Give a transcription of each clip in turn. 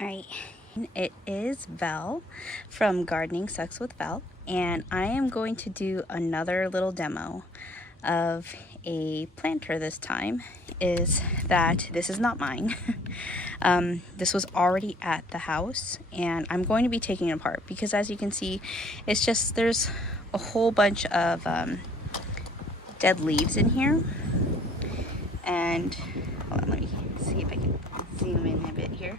Alright, it is Vel from Gardening Sucks with Vel, and I am going to do another little demo of a planter this time. Is that this is not mine. This was already at the house, and I'm going to be taking it apart because, as you can see, it's just there's a whole bunch of dead leaves in here. And hold on, let me see if I can zoom in a bit here.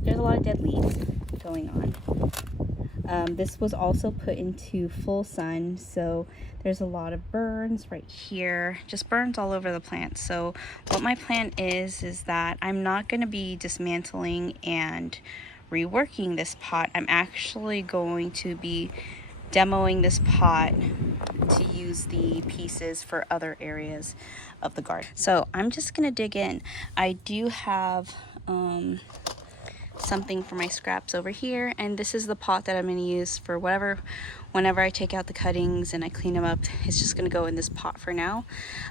There's a lot of dead leaves going on. This was also put into full sun, so there's a lot of burns right here, just burns all over the plant. So what my plan is that I'm not going to be dismantling and reworking this pot. I'm actually going to be demoing this pot to use the pieces for other areas of the garden. So I'm just going to dig in. I do have something for my scraps over here, and this is the pot that I'm going to use for whenever I take out the cuttings and I clean them up. It's just going to go in this pot for now,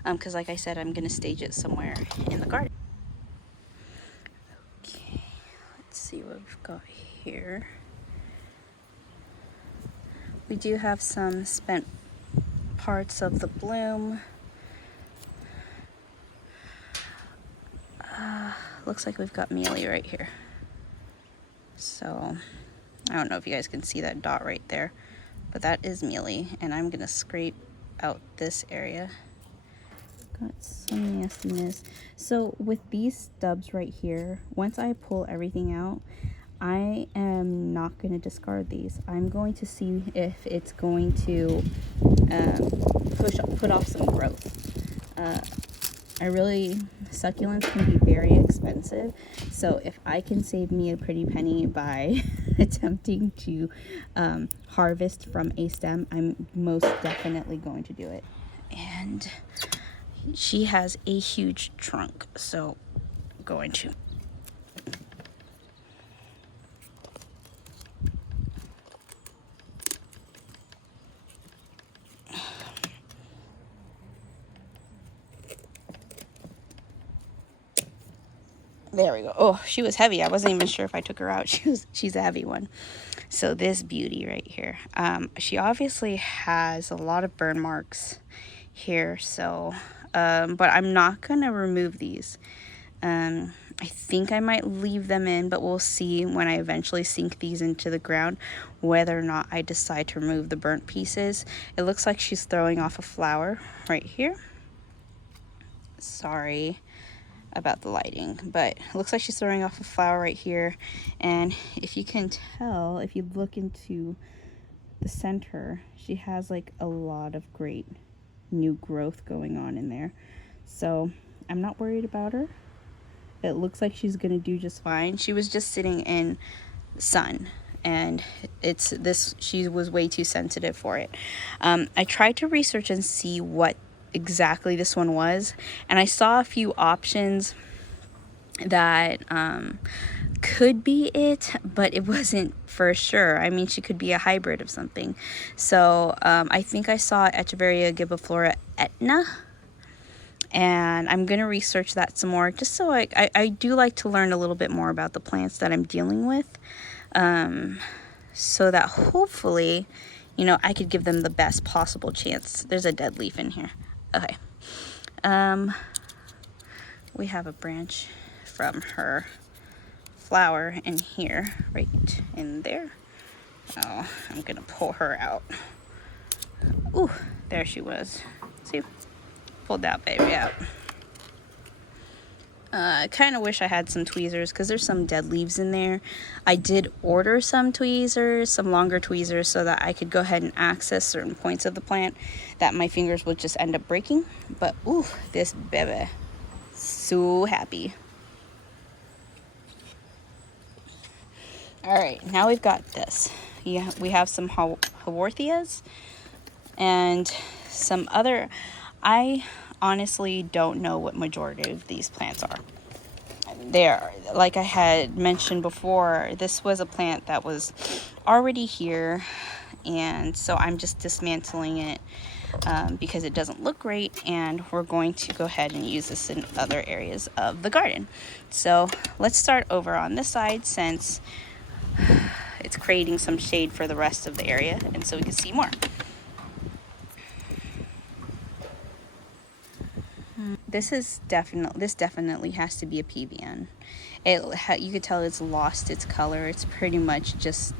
because like I said, I'm going to stage it somewhere in the garden. Okay, let's see what we've got here. We do have some spent parts of the bloom. Looks like we've got mealy right here. So I don't know if you guys can see that dot right there, but that is mealy, and I'm gonna scrape out this area. Got some nastiness. So with these stubs right here, once I pull everything out, I am not going to discard these. I'm going to see if it's going to put off some growth. Succulents can be very expensive, so if I can save me a pretty penny by attempting to harvest from a stem, I'm most definitely going to do it. And she has a huge trunk, so I'm going to. There we go. Oh, she was heavy. I wasn't even sure if I took her out. She's a heavy one. So this beauty right here. She obviously has a lot of burn marks here. So, but I'm not gonna remove these. I think I might leave them in, but we'll see when I eventually sink these into the ground whether or not I decide to remove the burnt pieces. It looks like she's throwing off a flower right here. Sorry about the lighting, but it looks like she's throwing off a flower right here. And if you can tell, if you look into the center, she has like a lot of great new growth going on in there. So I'm not worried about her. It looks like she's gonna do just fine. She was just sitting in sun, and she was way too sensitive for it. I tried to research and see what exactly this one was, and I saw a few options that could be it, but it wasn't for sure. I mean, she could be a hybrid of something. So I think I saw Echeveria gibiflora etna, and I'm gonna research that some more, just so I do like to learn a little bit more about the plants that I'm dealing with, so that hopefully, you know, I could give them the best possible chance. There's a dead leaf in here. Okay. We have a branch from her flower in here, right in there. Oh, I'm gonna pull her out. Ooh, there she was. See, pulled that baby out. I kind of wish I had some tweezers because there's some dead leaves in there. I did order some tweezers, some longer tweezers, so that I could go ahead and access certain points of the plant that my fingers would just end up breaking. But ooh, this baby, so happy. All right, now we've got this. Yeah, we have some haworthias and some other. I honestly don't know what majority of these plants are. There, like I had mentioned before, this was a plant that was already here, and so I'm just dismantling it because it doesn't look great, and we're going to go ahead and use this in other areas of the garden. So let's start over on this side, since it's creating some shade for the rest of the area, and so we can see more. This definitely has to be a PBN. You could tell it's lost its color. It's pretty much just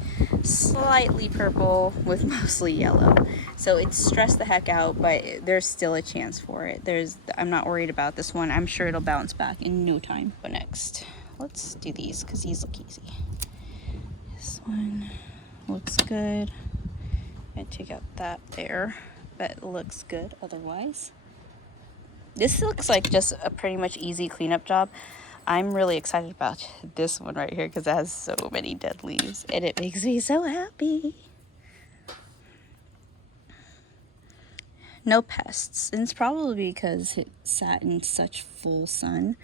slightly purple with mostly yellow. So it's stressed the heck out, but there's still a chance for it. I'm not worried about this one. I'm sure it'll bounce back in no time. But next, let's do these because these look easy. This one looks good. I take out that there, but it looks good otherwise. This looks like just a pretty much easy cleanup job. I'm really excited about this one right here because it has so many dead leaves and it makes me so happy. No pests, and it's probably because it sat in such full sun.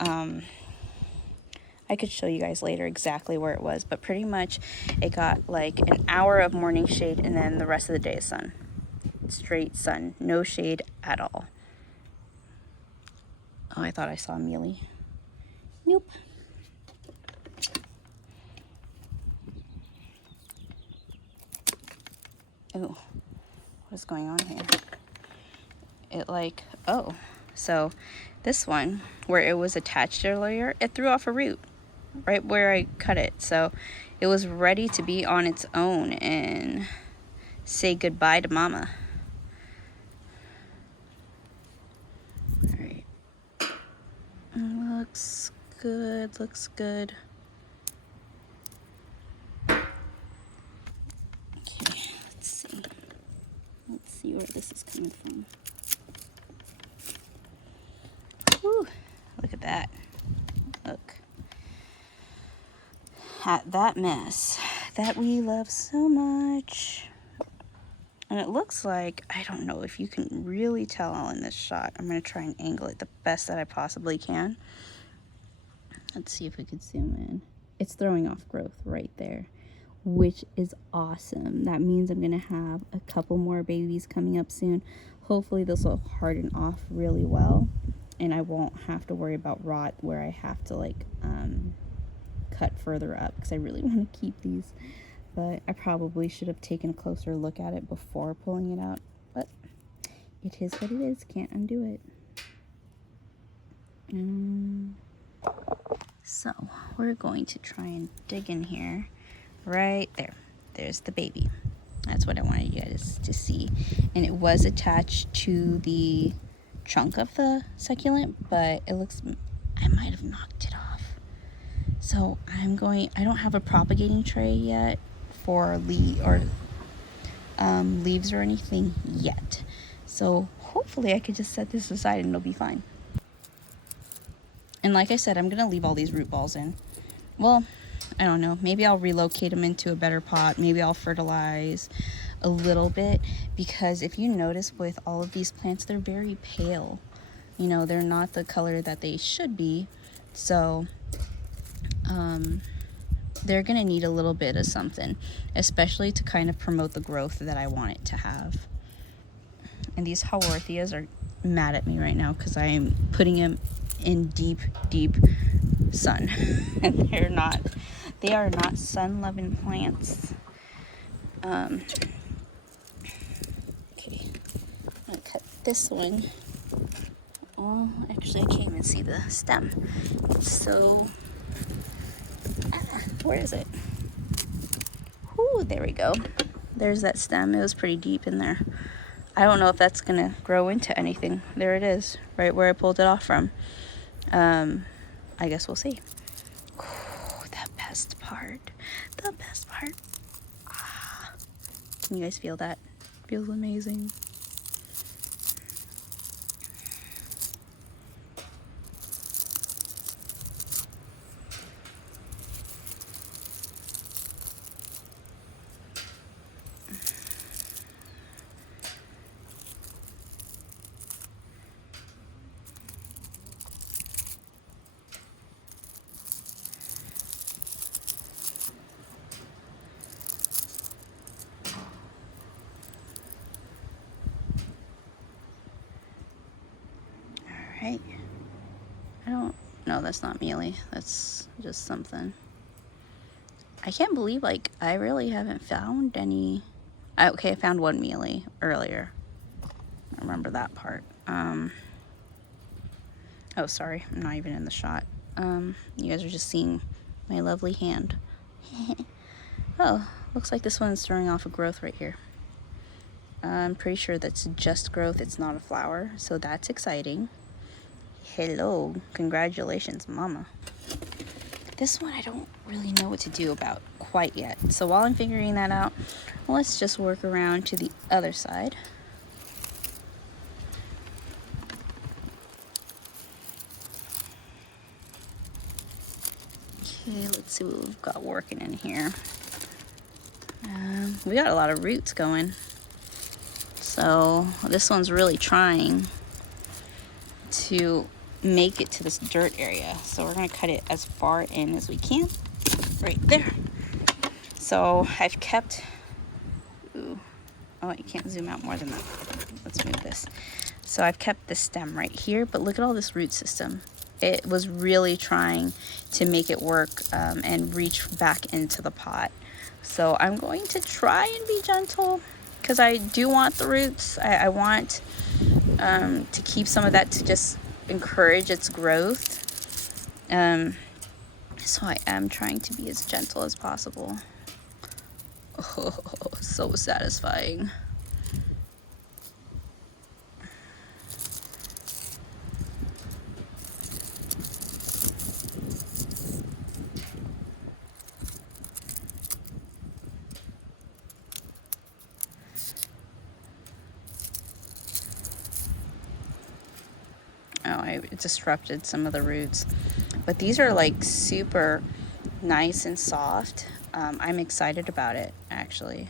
I could show you guys later exactly where it was, but pretty much it got like an hour of morning shade and then the rest of the day is sun. Straight sun, no shade at all. Oh, I thought I saw a mealy. Nope. Oh, what is going on here? So this one, where it was attached earlier, it threw off a root right where I cut it. So it was ready to be on its own and say goodbye to mama. Looks good, looks good. Okay, let's see. Let's see where this is coming from. Whew, look at that. Look at that mess that we love so much. And it looks like, I don't know if you can really tell in this shot. I'm going to try and angle it the best that I possibly can. Let's see if we could zoom in. It's throwing off growth right there, which is awesome. That means I'm going to have a couple more babies coming up soon. Hopefully this will harden off really well, and I won't have to worry about rot where I have to like cut further up, because I really want to keep these. But I probably should have taken a closer look at it before pulling it out. But it is what it is. Can't undo it. So we're going to try and dig in here. Right there. There's the baby. That's what I wanted you guys to see. And it was attached to the trunk of the succulent, but it looks, I might have knocked it off. So I don't have a propagating tray yet for leaves or anything yet. So hopefully I could just set this aside and it'll be fine. And like I said, I'm going to leave all these root balls in. Well, I don't know. Maybe I'll relocate them into a better pot. Maybe I'll fertilize a little bit, because if you notice with all of these plants, they're very pale. You know, they're not the color that they should be. So, they're going to need a little bit of something, especially to kind of promote the growth that I want it to have. And these haworthias are mad at me right now because I am putting them in deep sun. And they are not sun-loving plants. Okay, I'm going to cut this one. Oh, actually I can't even see the stem. So... where is it? Ooh, there we go. There's that stem. It was pretty deep in there. I don't know if that's gonna grow into anything. There it is, right where I pulled it off from. I guess we'll see. Ooh, the best part. The best part. Ah. Can you guys feel that? Feels amazing. that's not mealy. That's just something. I can't believe, like, I really haven't found any. Okay, I found one mealy earlier. I remember that part. Oh, sorry, I'm not even in the shot. You guys are just seeing my lovely hand. Oh, looks like this one's throwing off a growth right here. I'm pretty sure that's just growth, it's not a flower, so that's exciting. Hello, congratulations, mama. This one I don't really know what to do about quite yet. So while I'm figuring that out, let's just work around to the other side. Okay, let's see what we've got working in here. We got a lot of roots going. So this one's really trying to make it to this dirt area. So we're gonna cut it as far in as we can, right there. So I've kept, ooh, oh, you can't zoom out more than that. Let's move this. So I've kept the stem right here, but look at all this root system. It was really trying to make it work and reach back into the pot. So I'm going to try and be gentle because I do want the roots. I want to keep some of that to just encourage its growth. So I am trying to be as gentle as possible. Oh, so satisfying. Oh, I disrupted some of the roots. But these are like super nice and soft. I'm excited about it, actually.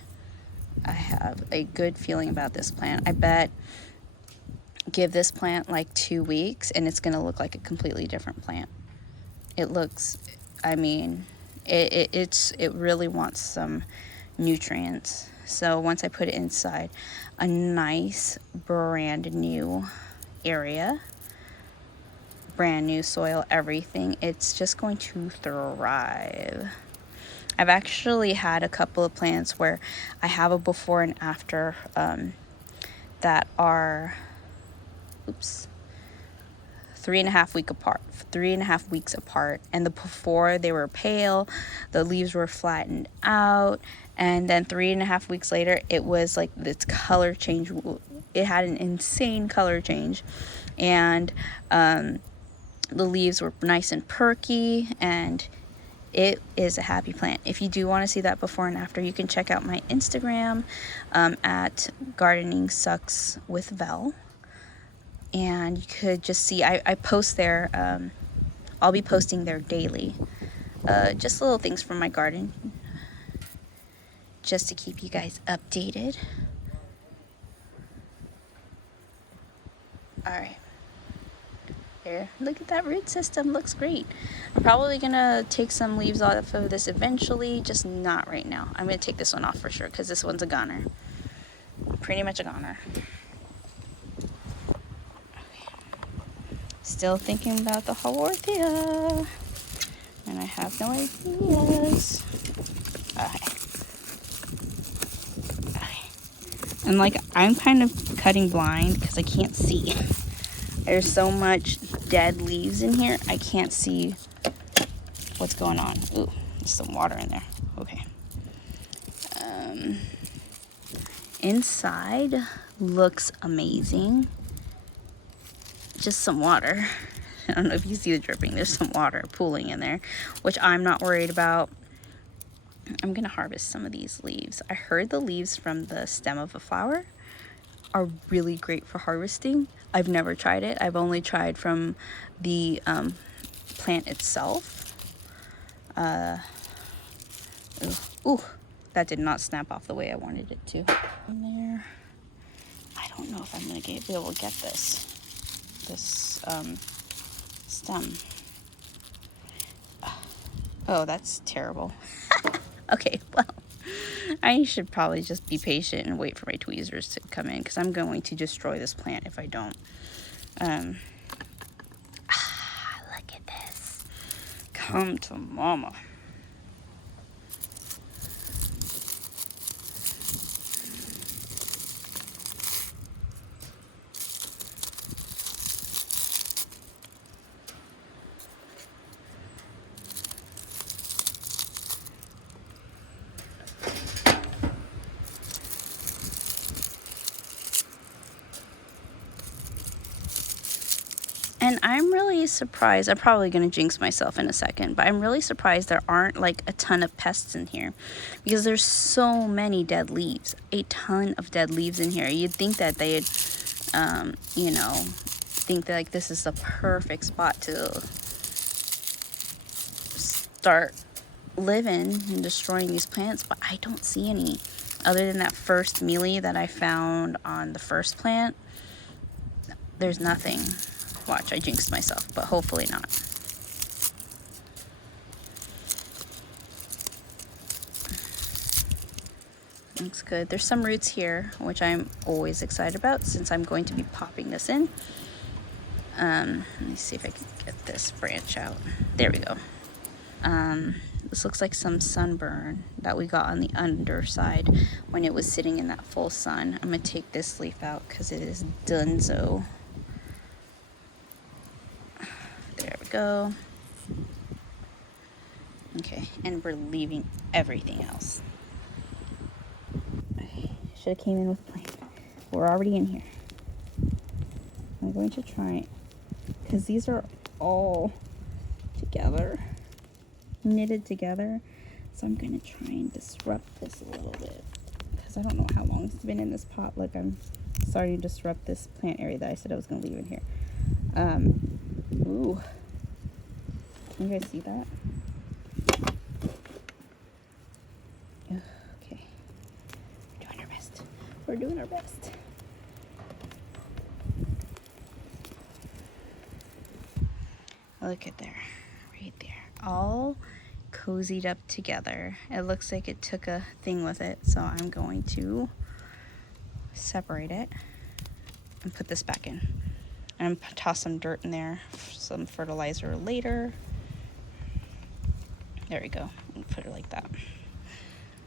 I have a good feeling about this plant. I bet give this plant like 2 weeks and it's gonna look like a completely different plant. It looks, I mean, it really wants some nutrients. So once I put it inside a nice brand new area, brand new soil, everything, it's just going to thrive. I've actually had a couple of plants where I have a before and after that are 3.5 weeks apart, and the before they were pale, the leaves were flattened out, and then 3.5 weeks later it was like this color change. It had an insane color change, and the leaves were nice and perky, and it is a happy plant. If you do want to see that before and after, you can check out my Instagram at Gardening Sucks with Vel, and you could just see, I post there. I'll be posting there daily, just little things from my garden, just to keep you guys updated. All right. There, look at that root system, looks great. I'm probably gonna take some leaves off of this eventually, just not right now. I'm gonna take this one off for sure because this one's a goner, pretty much a goner. Okay. Still thinking about the Haworthia, and I have no ideas. Okay. And like, I'm kind of cutting blind because I can't see. There's so much dead leaves in here, I can't see what's going on. Ooh, there's some water in there. Okay. Inside looks amazing. Just some water. I don't know if you see the dripping. There's some water pooling in there, which I'm not worried about. I'm gonna harvest some of these leaves. I heard the leaves from the stem of a flower are really great for harvesting. I've never tried it. I've only tried from the plant itself. Ooh, that did not snap off the way I wanted it to. In there, I don't know if I'm gonna be able to get this stem. Oh, that's terrible. Okay, well, I should probably just be patient and wait for my tweezers to come in, because I'm going to destroy this plant if I don't. Look at this. Come to mama. And I'm really surprised, I'm probably going to jinx myself in a second, but I'm really surprised there aren't like a ton of pests in here, because there's so many dead leaves, a ton of dead leaves in here. You'd think that they'd, you know, think that like this is the perfect spot to start living and destroying these plants, but I don't see any other than that first mealy that I found on the first plant. There's nothing. Watch, I jinxed myself, but hopefully not. Looks good. There's some roots here, which I'm always excited about since I'm going to be popping this in. Let me see if I can get this branch out. There we go. This looks like some sunburn that we got on the underside when it was sitting in that full sun. I'm going to take this leaf out because it is donezo. There we go. Okay, and we're leaving everything else. Should have came in with a plan. We're already in here. I'm going to try, because these are all together, knitted together. So I'm going to try and disrupt this a little bit, because I don't know how long it's been in this pot. Look, I'm starting to disrupt this plant area that I said I was going to leave in here. Ooh. Can you guys see that? Okay. We're doing our best. We're doing our best. Look at there. Right there. All cozied up together. It looks like it took a thing with it, so I'm going to separate it and put this back in. And toss some dirt in there, some fertilizer later. There we go. Put it like that.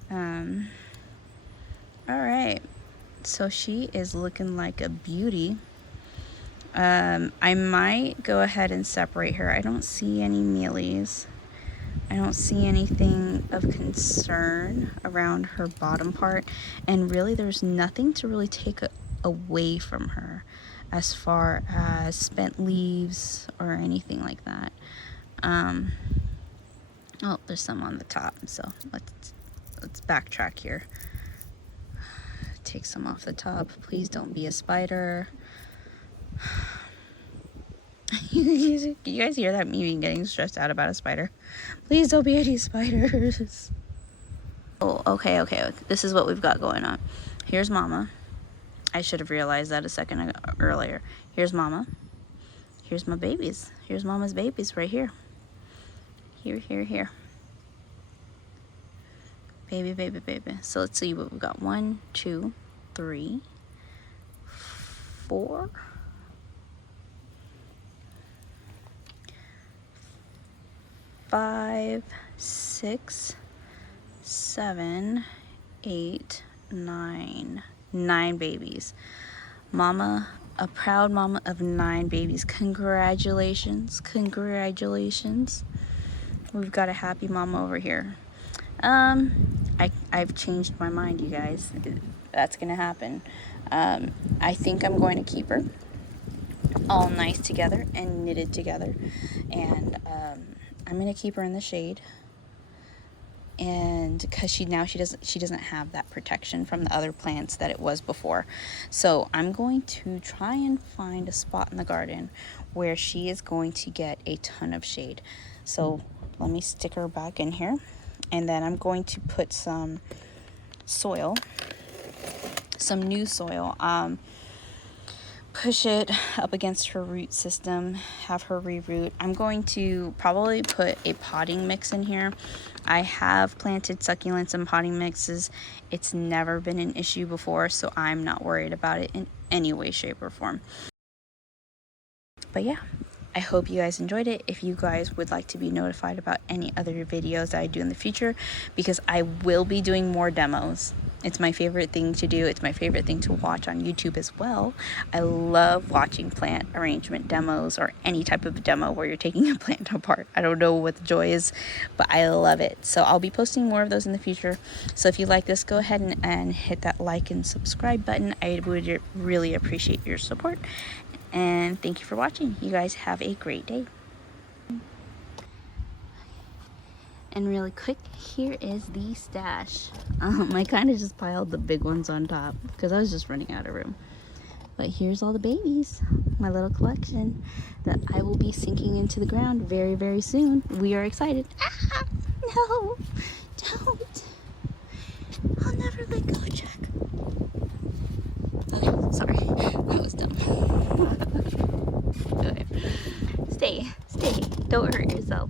All right. So she is looking like a beauty. I might go ahead and separate her. I don't see any mealies. I don't see anything of concern around her bottom part. And really, there's nothing to really take away from her as far as spent leaves or anything like that. Oh, there's some on the top, so let's backtrack here. Take some off the top. Please don't be a spider. You guys hear that? Me getting stressed out about a spider. Please don't be any spiders. Oh, okay. This is what we've got going on. Here's Mama. I should have realized that a second earlier. Here's Mama. Here's my babies. Here's Mama's babies right here. Here. Baby. So let's see what we've got. 1, 2, 3, 4, 5, 6, 7, 8, 9. 9 babies. Mama, a proud mama of 9 babies. Congratulations. We've got a happy mama over here. I've changed my mind, you guys. That's gonna happen. I think I'm going to keep her all nice together and knitted together, and I'm gonna keep her in the shade. And because she doesn't have that protection from the other plants that it was before, so I'm going to try and find a spot in the garden where she is going to get a ton of shade. So let me stick her back in here, and then I'm going to put some soil, some new soil, push it up against her root system, have her reroot. I'm going to probably put a potting mix in here. I have planted succulents in potting mixes. It's never been an issue before, so I'm not worried about it in any way, shape, or form. But yeah, I hope you guys enjoyed it. If you guys would like to be notified about any other videos that I do in the future, because I will be doing more demos. It's my favorite thing to do. It's my favorite thing to watch on YouTube as well. I love watching plant arrangement demos, or any type of demo where you're taking a plant apart. I don't know what the joy is, but I love it. So I'll be posting more of those in the future. So if you like this, go ahead and hit that like and subscribe button. I would really appreciate your support. And thank you for watching. You guys have a great day. And really quick, here is the stash. I kind of just piled the big ones on top because I was just running out of room. But here's all the babies, my little collection that I will be sinking into the ground very, very soon. We are excited. Ah, no, don't. I'll never let go, Jack. Okay, sorry, that was dumb. Okay. Stay, don't hurt yourself.